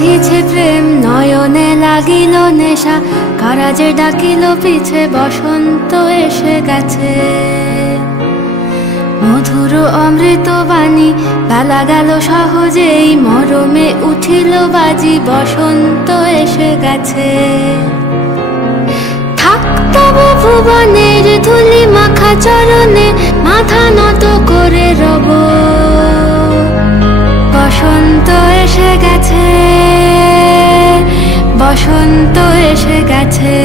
বহিছে প্রেম নয়নে লাগিল নেশা, কারাজে ডাকিল পিছে বসন্ত এসে গেছে। মধুর অমৃত বাণী বেলা গেল সহজেই, মরমে উঠিল বাজি বসন্ত এসে গেছে। থাক তবু ভুবনের ধুলি মাখা চরণে, মাথা নত করে রব। বসন্ত এসে গেছে, বসন্ত এসে গেছে।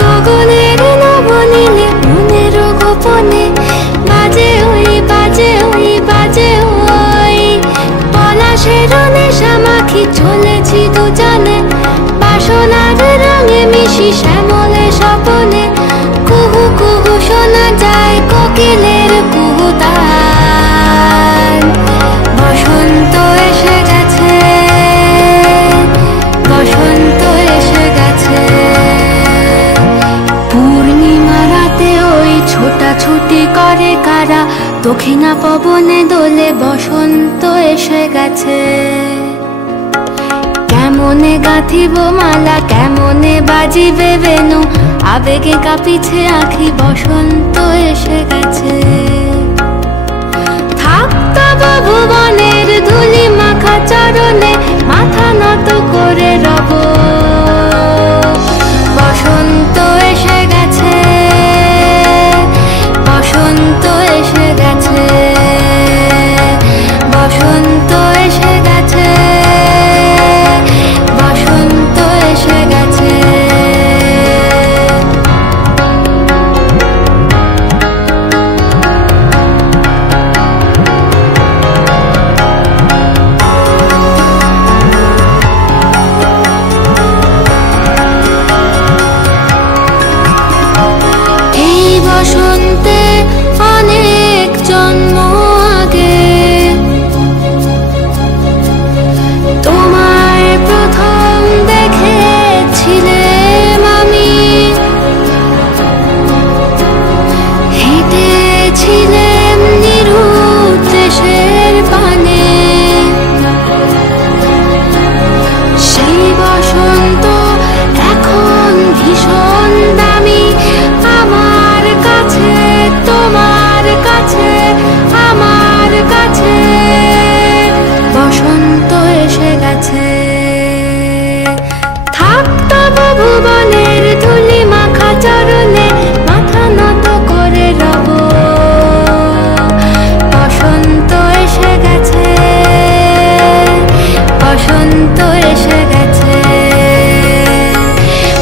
গগনের নবনীলে মনের গোপনে বাজে ওই বাজে ওই বাজে ওই। পলাশের নেশা মাখি চলেছি দুজনে, বাসনার রঙে মিশি শ্যামলে স্বপনে। কুহু কুহু শোনা যায় কোকিলের কুহুতান। বসন্ত এসে গেছে, বসন্ত এসে গেছে। পূর্ণিমা রাতে ওই ছোটাছুটি করে কারা, দক্ষিণা পবনে দোলে বসন্ত এসে গেছে। কেমনে গাঁথিব মালা, কেমনে বাজিবে বেনু, আবেগে কাঁপিছে আঁখি বসন্ত এসে গেছে। থাক তবু ভুবনের ধুলি মাখা চরণে, মাথা নত করে রব। বসন্ত এসে গেছে, বসন্ত এসে গেছে, বসন্ত এসে গেছে, বসন্ত এসে গেছে। এই বসন্তে অনেক জন্ম আগে তোমায় প্রথম দেখেছিলাম আমি। হেঁটেছিলাম নিরুৎ দেশের পানে, সেই বসন্ত এখন ভীষণ দামি আমার কাছে, তোমার কাছে, আমার কাছে। বসন্ত এসে গেছে। থাক তবু ভুবনের ধুলি মাখা চরণে, মাথা নত করে রব। বসন্ত এসে গেছে, বসন্ত এসে গেছে,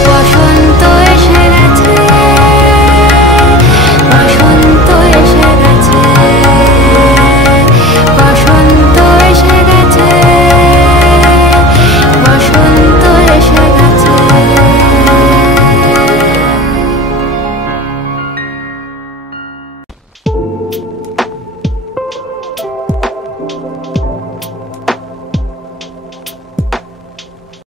বসন্ত এসে গেছে, বসন্ত এসে গেছে, বসন্ত এসে গেছে, বসন্ত এসে গেছে।